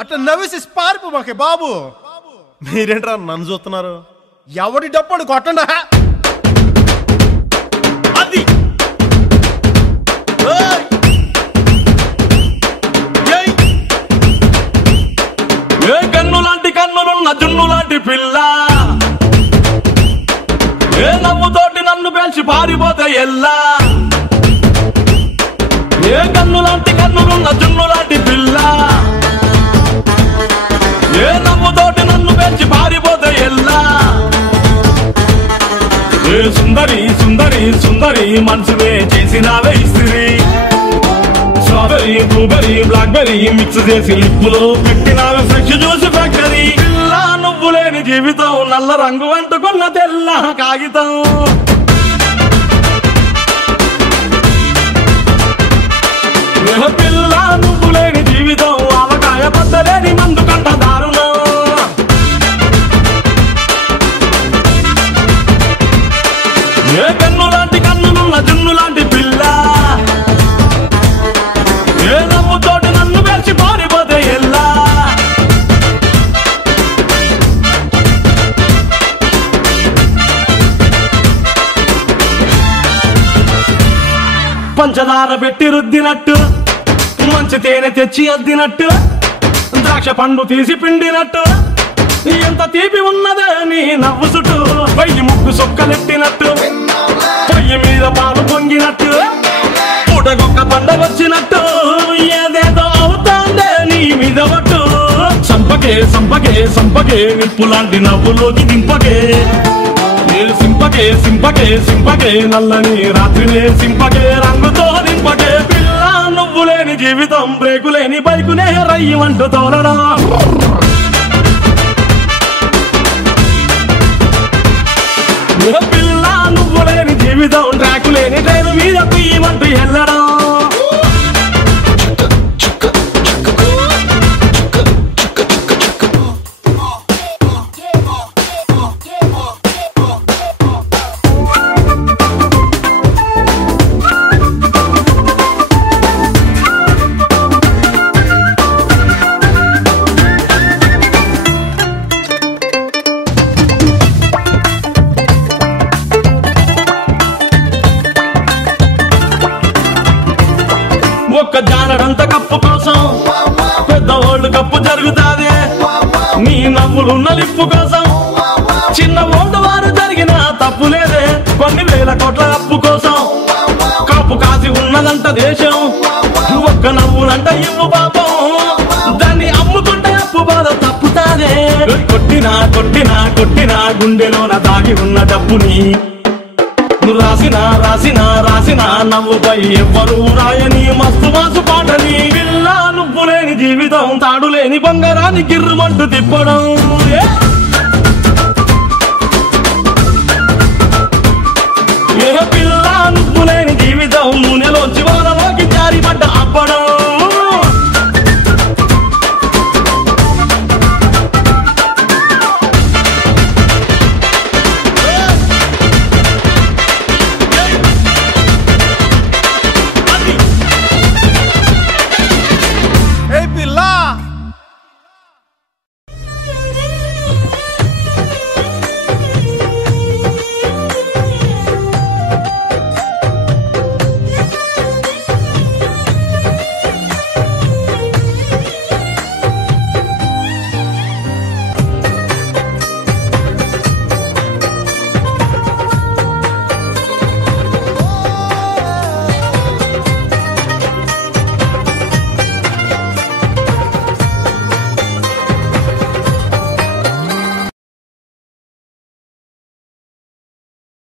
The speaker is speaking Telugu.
అట్లా నవ్వేసి పారిపో మాకే బాబు. మీరేంట్రా నన్ను చూస్తున్నారు? ఎవడి డప్పుడు కొట్టండా అది ఏ కన్ను లాంటి కన్నులున్న జున్ను లాంటి పిల్ల, ఏ నవ్వుతోటి నన్ను పేల్చి పారిపోతే ఎల్లా. ఏ కన్ను లాంటి కన్నులున్న జున్ను లాంటి పిల్ల, ఏ నవ్వుతోటి నన్ను పేల్చి పారిపోతే ఎల్లా. ఏ సుందరి సుందరి సుందరి మనసువే చేసినావే ఇస్త్రీ, స్ట్రాబెరీ బ్లూబెరీ బ్లాక్బెరీ మిక్స్ చేసి లిప్పులో పెట్టినావే ఫ్రెష్ జ్యూస్ ఫ్యాక్టరీ. పిల్ల నువ్వు లేని జీవితం నల్ల రంగు అంటుకున్న తెల్ల కాగితం. పిల్ల నువ్వు లేని జీవితం ఆవకాయ బద్దలేని మందు కంట దారుణం. ఏ కన్ను లాంటి కన్నులున్న జున్ను లాంటి పిల్ల, ఏ నవ్వుతోటి నన్ను పేల్చి పారిపోతే ఎల్లా. పంచదార పెట్టి రుద్దినట్టు, మంచి తేనె తెచ్చి అద్దినట్టు, ద్రాక్ష పండు తీసి పిండినట్టు, ఎంత తీపి ఉన్నదే నీ నవ్వు చుట్టూ. పొయ్యి ముగ్గు సొక్కలెట్టినట్టు, పొయ్యి మీద పాలు పొంగినట్టు, పూటకొక్క పండగ వచ్చినట్టు, ఏదేదో అవుతాందే నీ మీద పట్టు. సంపకే సంపకే సంపకే నిప్పు లాంటి నవ్వులోకి దింపకే, నేను సింపకే సింపకే సింపకే నల్లని రాత్రినే సింపకే రంగుతో దింపకే. పిల్ల నువ్వు లేని జీవితం బ్రేకు లేని బైకునే రయ్యమంటూ తోలడా. పిల్ల నువ్వు లేని జీవితం ట్రాకు లేని ట్రైన్ మీద తీయమంటూ వెళ్ళడం. ఒక్క జానడంత కప్పు కోసం పెద్ద ఓల్డ్ కప్పు జరుగుతాదే, నీ నవ్వులున్న లిప్పు కోసం చిన్న ఓల్డ్ వారు జరిగిన తప్పు లేదే. కొన్ని వేల కోట్ల అప్పు కోసం కాపు కాసి ఉన్నదంట దేశం, ఒక్క నవ్వులంట ఇవ్వు పాపం, దాన్ని అమ్ముకుంటే అప్పు బాధ తప్పుతాదే. కొట్టినా కొట్టినా కొట్టినా గుండెలోన దాగి ఉన్న డబ్బుని రాసిన రాసిన రాసిన నవ్వుపై ఎవ్వరూ రాయని మస్తు మాసు పాటని. పిల్ల నువ్వు లేని జీవితం తాడు లేని బంగారాన్ని గిర్రుమంటూ తిప్పడం.